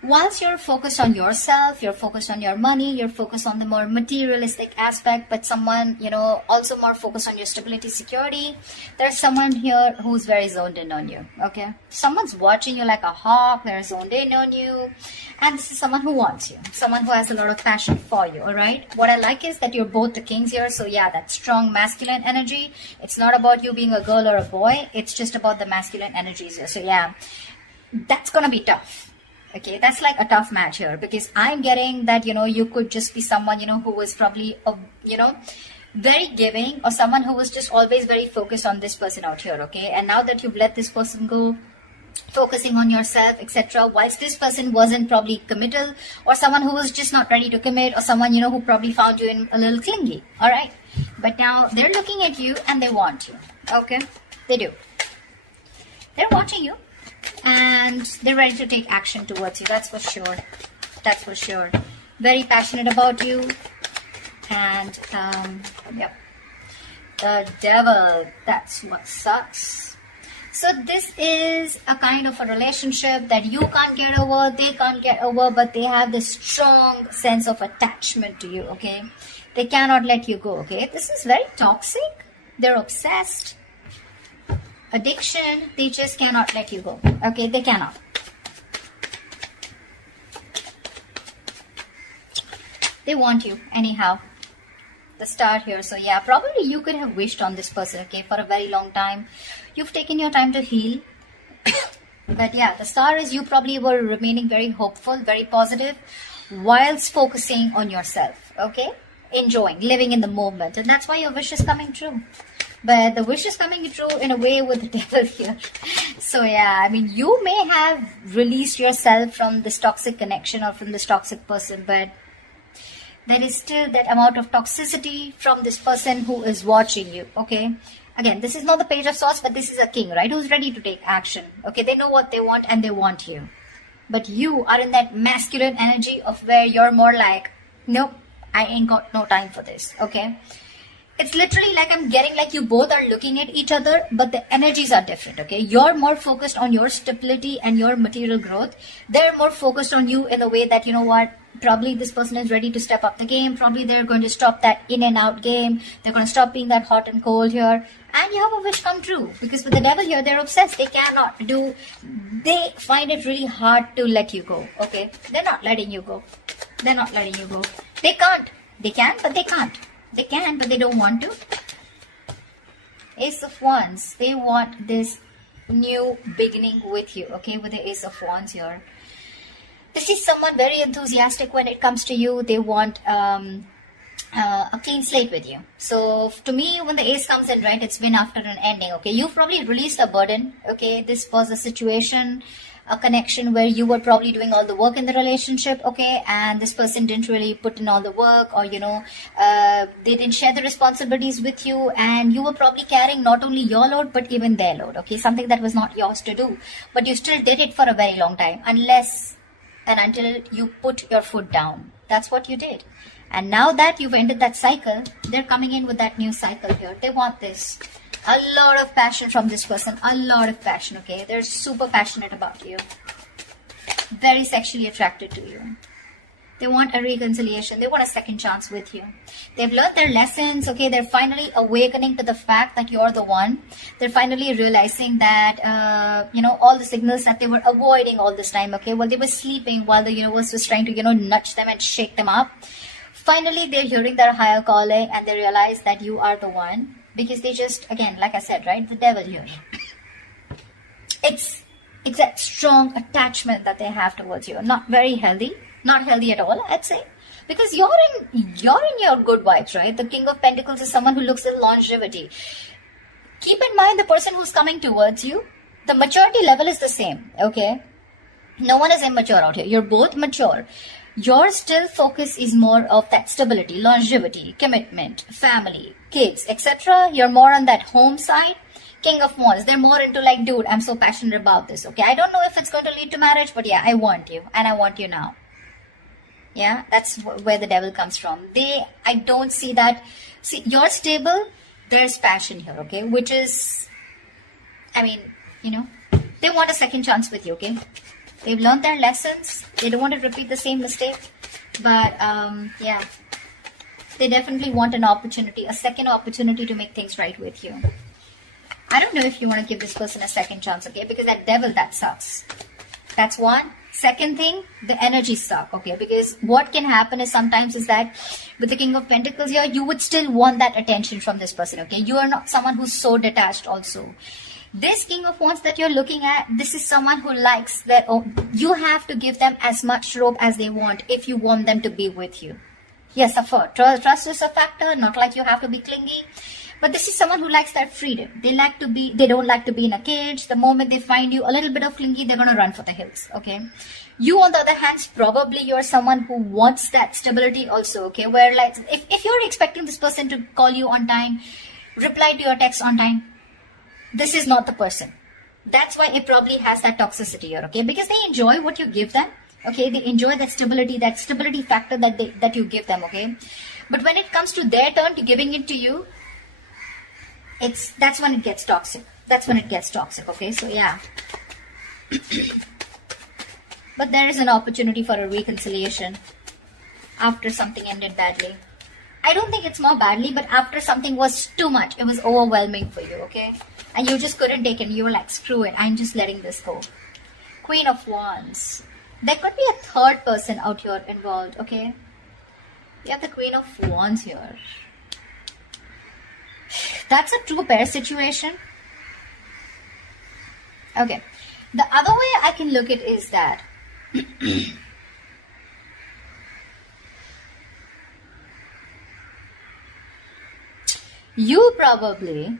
Whilst you're focused on yourself, you're focused on your money, you're focused on the more materialistic aspect, but someone, also more focused on your stability, security, there's someone here who's very zoned in on you, okay? Someone's watching you like a hawk, they're zoned in on you, and this is someone who wants you, someone who has a lot of passion for you, all right? What I like is that you're both the kings here, so yeah, that strong masculine energy. It's not about you being a girl or a boy, it's just about the masculine energies here. So yeah, that's gonna be tough. Okay, that's like a tough match here, because I'm getting that, you could just be someone, who was probably, very giving, or someone who was just always very focused on this person out here, okay? And now that you've let this person go, focusing on yourself, etc., whilst this person wasn't probably committal, or someone who was just not ready to commit, or someone, who probably found you in a little clingy, all right? But now they're looking at you and they want you, okay? They do. They're watching you. And they're ready to take action towards you. That's for sure. That's for sure. Very passionate about you. And, yep. The devil. That's what sucks. So this is a kind of a relationship that you can't get over, they can't get over, but they have this strong sense of attachment to you, okay? They cannot let you go, okay? This is very toxic. They're obsessed. Addiction, they just cannot let you go. Okay, they cannot. They want you anyhow. The star here. So yeah, probably you could have wished on this person, okay, for a very long time. You've taken your time to heal. But yeah, the star is you probably were remaining very hopeful, very positive, whilst focusing on yourself, okay? Enjoying, living in the moment. And that's why your wish is coming true. But the wish is coming true in a way with the devil here. So yeah, I mean, you may have released yourself from this toxic connection or from this toxic person, but there is still that amount of toxicity from this person who is watching you, okay? Again, this is not the Page of Swords, but this is a king, right? Who's ready to take action, okay? They know what they want and they want you. But you are in that masculine energy of where you're more like, nope, I ain't got no time for this, okay? It's literally like I'm getting like you both are looking at each other, but the energies are different, okay? You're more focused on your stability and your material growth. They're more focused on you in a way that, you know what, probably this person is ready to step up the game. Probably they're going to stop that in and out game. They're going to stop being that hot and cold here. And you have a wish come true. Because with the devil here, they're obsessed. They find it really hard to let you go, okay? They're not letting you go. They're not letting you go. They can't. They can, but they can't. They can, but they don't want to. Ace of Wands. They want this new beginning with you, okay? With the Ace of Wands here. This is someone very enthusiastic when it comes to you. They want a clean slate with you. So to me, when the ace comes in, right, it's been after an ending, okay? You've probably released a burden, okay? This was a situation, a connection where you were probably doing all the work in the relationship, okay? And this person didn't really put in all the work, or, you know, they didn't share the responsibilities with you, and you were probably carrying not only your load, but even their load, okay? Something that was not yours to do, but you still did it for a very long time, unless and until you put your foot down. That's what you did. And now that you've ended that cycle, they're coming in with that new cycle here. They want this. A lot of passion from this person. A lot of passion, okay? They're super passionate about you. Very sexually attracted to you. They want a reconciliation. They want a second chance with you. They've learned their lessons, okay? They're finally awakening to the fact that you're the one. They're finally realizing that, you know, all the signals that they were avoiding all this time, okay? While they were sleeping, while the universe was trying to, you know, nudge them and shake them up. Finally, they're hearing their higher calling, and they realize that you are the one. Because they just, again, like I said, right? The devil here. It's that strong attachment that they have towards you. Not very healthy. Not healthy at all, I'd say. Because you're in your good vibes, right? The King of Pentacles is someone who looks at longevity. Keep in mind the person who's coming towards you, the maturity level is the same, okay? No one is immature out here. You're both mature. Your still focus is more of that stability, longevity, commitment, family, kids, etc. You're more on that home side. King of Wands, they're more into like, dude, I'm so passionate about this, okay? I don't know if it's going to lead to marriage, but yeah, I want you, and I want you now. Yeah, that's where the devil comes from. I don't see that. See, you're stable, there's passion here, okay? Which is, I mean, you know, they want a second chance with you, okay? They've learned their lessons. They don't want to repeat the same mistake. But yeah, they definitely want an opportunity, a second opportunity to make things right with you. I don't know if you want to give this person a second chance, okay? Because that devil, that sucks. That's one. Second thing, the energy suck, okay? Because what can happen is sometimes is that with the King of Pentacles here, you would still want that attention from this person, okay? You are not someone who's so detached also. This King of Wands that you're looking at, this is someone who likes that, oh, you have to give them as much rope as they want if you want them to be with you. Yes, of course, trust is a factor, not like you have to be clingy. But this is someone who likes that freedom. They don't like to be in a cage. The moment they find you a little bit of clingy, they're going to run for the hills, okay? You, on the other hand, probably you're someone who wants that stability also, okay? Where, like, if you're expecting this person to call you on time, reply to your text on time, this is not the person. That's why it probably has that toxicity here, okay? Because they enjoy what you give them, okay? They enjoy that stability factor that you give them, okay? But when it comes to their turn to giving it to you, that's when it gets toxic. That's when it gets toxic, okay? So yeah. But there is an opportunity for a reconciliation after something ended badly. I don't think it's more badly, but after something was too much, it was overwhelming for you, okay? And you just couldn't take it. You were like, screw it, I'm just letting this go. Queen of Wands. There could be a third person out here involved, okay? We have the Queen of Wands here. That's a true pair situation. Okay. The other way I can look at it is that you probably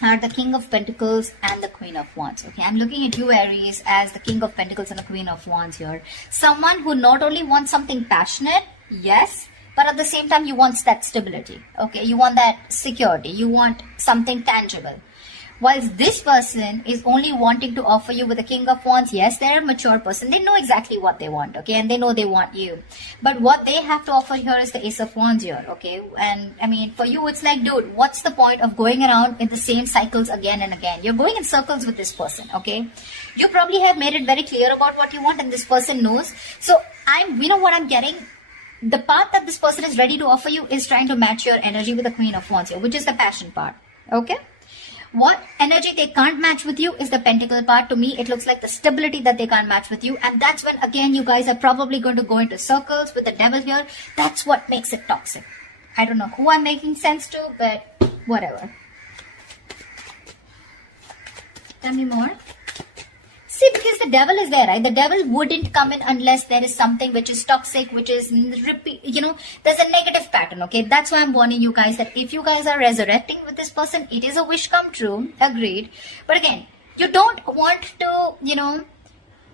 are the King of Pentacles and the Queen of Wands. Okay, I'm looking at you, Aries, as the King of Pentacles and the Queen of Wands here. Someone who not only wants something passionate, yes, but at the same time, you want that stability, okay? You want that security. You want something tangible. Whilst this person is only wanting to offer you with the King of Wands, yes, they're a mature person. They know exactly what they want, okay? And they know they want you. But what they have to offer here is the Ace of Wands here, okay? And, I mean, for you, it's like, dude, what's the point of going around in the same cycles again and again? You're going in circles with this person, okay? You probably have made it very clear about what you want, and this person knows. So, you know what I'm getting? The part that this person is ready to offer you is trying to match your energy with the Queen of Wands here, which is the passion part, okay? What energy they can't match with you is the Pentacle part. To me, it looks like the stability that they can't match with you. And that's when, again, you guys are probably going to go into circles with the devil here. That's what makes it toxic. I don't know who I'm making sense to, but whatever. Tell me more. See, because the devil is there, right? The devil wouldn't come in unless there is something which is toxic, which is, you know, there's a negative pattern, okay? That's why I'm warning you guys that if you guys are resurrecting with this person, it is a wish come true, agreed. But again, you don't want to, you know,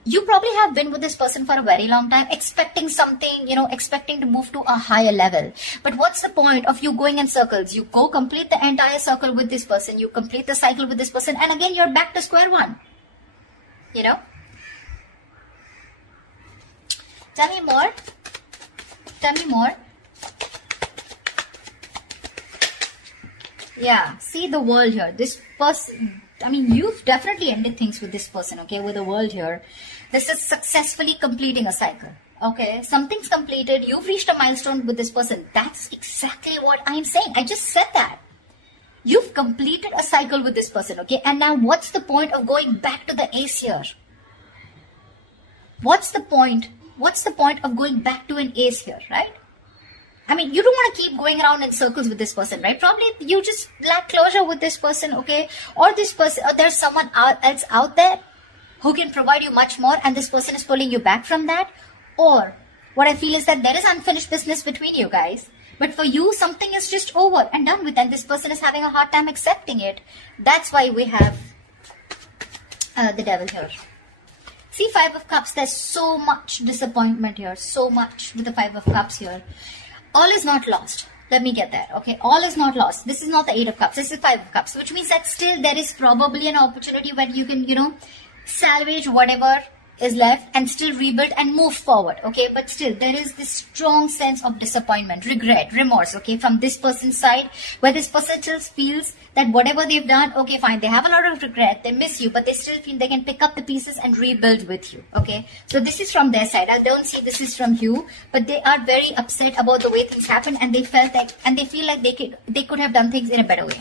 you probably have been with this person for a very long time, expecting something, you know, expecting to move to a higher level. But what's the point of you going in circles? You go complete the entire circle with this person, you complete the cycle with this person, and again, you're back to square one. You know? Tell me more. Tell me more. Yeah, see the world here. This person, I mean, you've definitely ended things with this person, okay? With the world here. This is successfully completing a cycle, okay? Something's completed. You've reached a milestone with this person. That's exactly what I'm saying. I just said that. You've completed a cycle with this person, okay? And now what's the point of going back to the ace here? What's the point? What's the point of going back to an ace here, right? I mean, you don't want to keep going around in circles with this person, right? Probably you just lack closure with this person, okay? Or this person, or there's someone else out there who can provide you much more, and this person is pulling you back from that. Or what I feel is that there is unfinished business between you guys. But for you, something is just over and done with, and this person is having a hard time accepting it. That's why we have the devil here. See, Five of Cups, there's so much disappointment here, so much with the Five of Cups here. All is not lost. Let me get that, okay? All is not lost. This is not the Eight of Cups. This is Five of Cups, which means that still there is probably an opportunity where you can, you know, salvage whatever is left and still rebuild and move forward, okay? But still, there is this strong sense of disappointment, regret, remorse, okay, from this person's side, where this person still feels that whatever they've done, okay, fine, they have a lot of regret, they miss you, but they still feel they can pick up the pieces and rebuild with you, okay? So this is from their side. I don't see this is from you, but they are very upset about the way things happened, and they felt like, and they feel like they could have done things in a better way.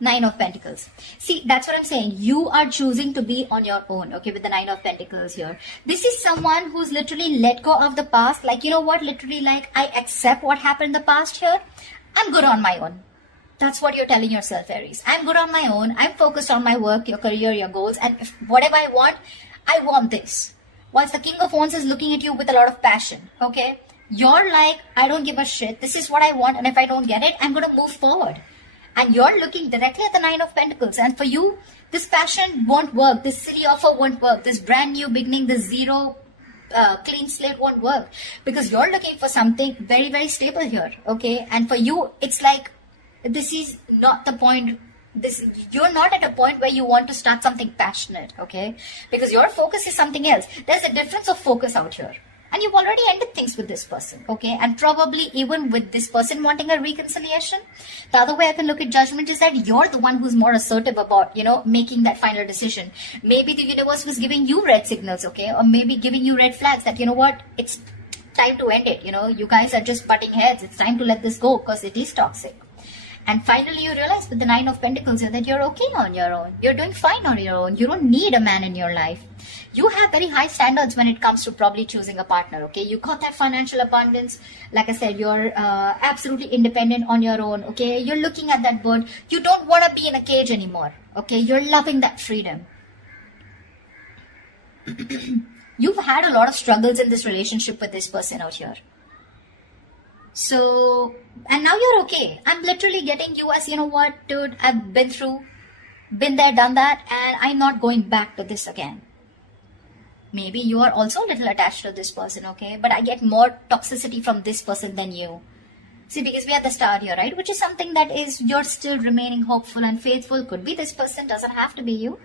Nine of Pentacles. See, that's what I'm saying. You are choosing to be on your own, okay, with the Nine of Pentacles here. This is someone who's literally let go of the past. Like, you know what, literally like, I accept what happened in the past here. I'm good on my own. That's what you're telling yourself, Aries. I'm good on my own. I'm focused on my work, your career, your goals. And if whatever I want this. Whilst the King of Wands is looking at you with a lot of passion, okay? You're like, I don't give a shit. This is what I want. And if I don't get it, I'm going to move forward. And you're looking directly at the Nine of Pentacles. And for you, this passion won't work. This silly offer won't work. This brand new beginning, this zero clean slate won't work. Because you're looking for something very, very stable here. Okay. And for you, it's like, this is not the point. You're not at a point where you want to start something passionate. Okay. Because your focus is something else. There's a difference of focus out here. And you've already ended things with this person, okay? And probably even with this person wanting a reconciliation. The other way I can look at judgment is that you're the one who's more assertive about, you know, making that final decision. Maybe the universe was giving you red signals, okay? Or maybe giving you red flags that, you know what, it's time to end it. You know, you guys are just butting heads. It's time to let this go because it is toxic. And finally, you realize with the Nine of Pentacles here that you're okay on your own. You're doing fine on your own. You don't need a man in your life. You have very high standards when it comes to probably choosing a partner, okay? You got that financial abundance. Like I said, you're absolutely independent on your own, okay? You're looking at that bird. You don't want to be in a cage anymore, okay? You're loving that freedom. You've had a lot of struggles in this relationship with this person out here. So, and now you're okay. I'm literally getting you as, you know what, dude, I've been there, done that, and I'm not going back to this again. Maybe you are also a little attached to this person, okay? But I get more toxicity from this person than you. See, because we have the star here, right? Which is something that is, you're still remaining hopeful and faithful. Could be this person, doesn't have to be you.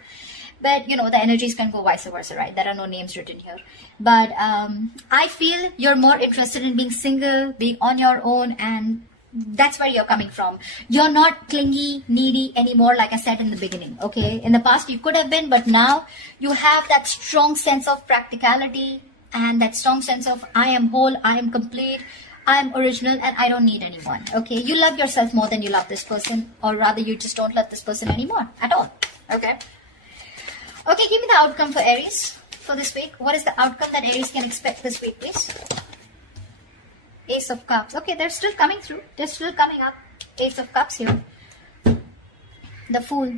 But, you know, the energies can go vice versa, right? There are no names written here. But I feel you're more interested in being single, being on your own, and that's where you're coming from. You're not clingy, needy anymore, like I said in the beginning, okay? In the past, you could have been, but now you have that strong sense of practicality and that strong sense of I am whole, I am complete, I am original, and I don't need anyone, okay? You love yourself more than you love this person, or rather you just don't love this person anymore at all, okay? Okay, give me the outcome for Aries for this week. What is the outcome that Aries can expect this week, please? Ace of Cups. Okay, they're still coming through. They're still coming up. Ace of Cups here. The Fool.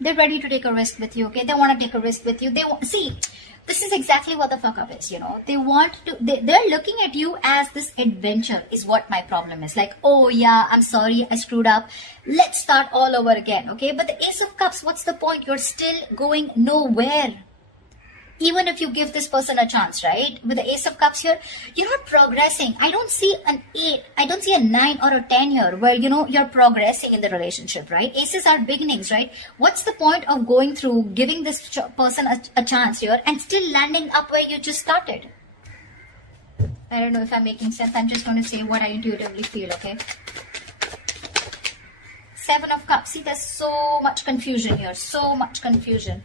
They're ready to take a risk with you, okay? They want to take a risk with you. See, this is exactly what the fuck up is, you know? They want to, they're looking at you as this adventure is what my problem is. Like, oh yeah, I'm sorry, I screwed up. Let's start all over again, okay? But the Ace of Cups, what's the point? You're still going nowhere. Even if you give this person a chance, right? With the Ace of Cups here, you're not progressing. I don't see an 8, I don't see a 9 or a 10 here where, you know, you're progressing in the relationship, right? Aces are beginnings, right? What's the point of going through, giving this person a chance here and still landing up where you just started? I don't know if I'm making sense. I'm just going to say what I intuitively feel, okay? Seven of Cups. See, there's so much confusion here. So much confusion.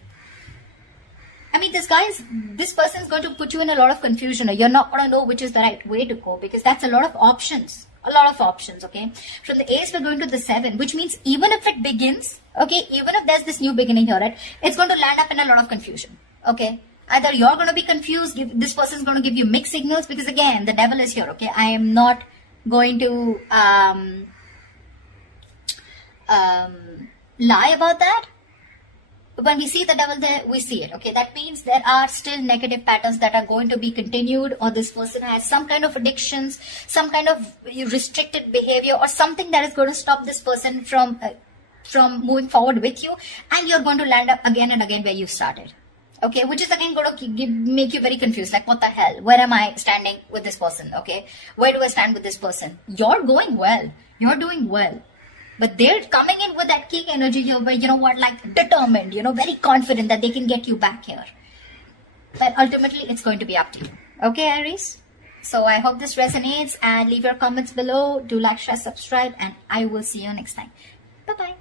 I mean, this person is going to put you in a lot of confusion. You're not going to know which is the right way to go because that's a lot of options. A lot of options, okay? From the Ace, we're going to the 7, which means even if it begins, okay, even if there's this new beginning here, right, it's going to land up in a lot of confusion, okay? Either you're going to be confused, this person's going to give you mixed signals because, again, the devil is here, okay? I am not going to lie about that. When we see the devil there, we see it, okay? That means there are still negative patterns that are going to be continued, or this person has some kind of addictions, some kind of restricted behavior, or something that is going to stop this person from moving forward with you, and you're going to land up again and again where you started, okay? Which is again going to make you very confused, like, what the hell? Where am I standing with this person, okay? Where do I stand with this person? You're going well. You're doing well. But they're coming in with that king energy, like determined, very confident that they can get you back here. But ultimately, it's going to be up to you. Okay, Aries? So I hope this resonates, and leave your comments below. Do like, share, subscribe, and I will see you next time. Bye-bye.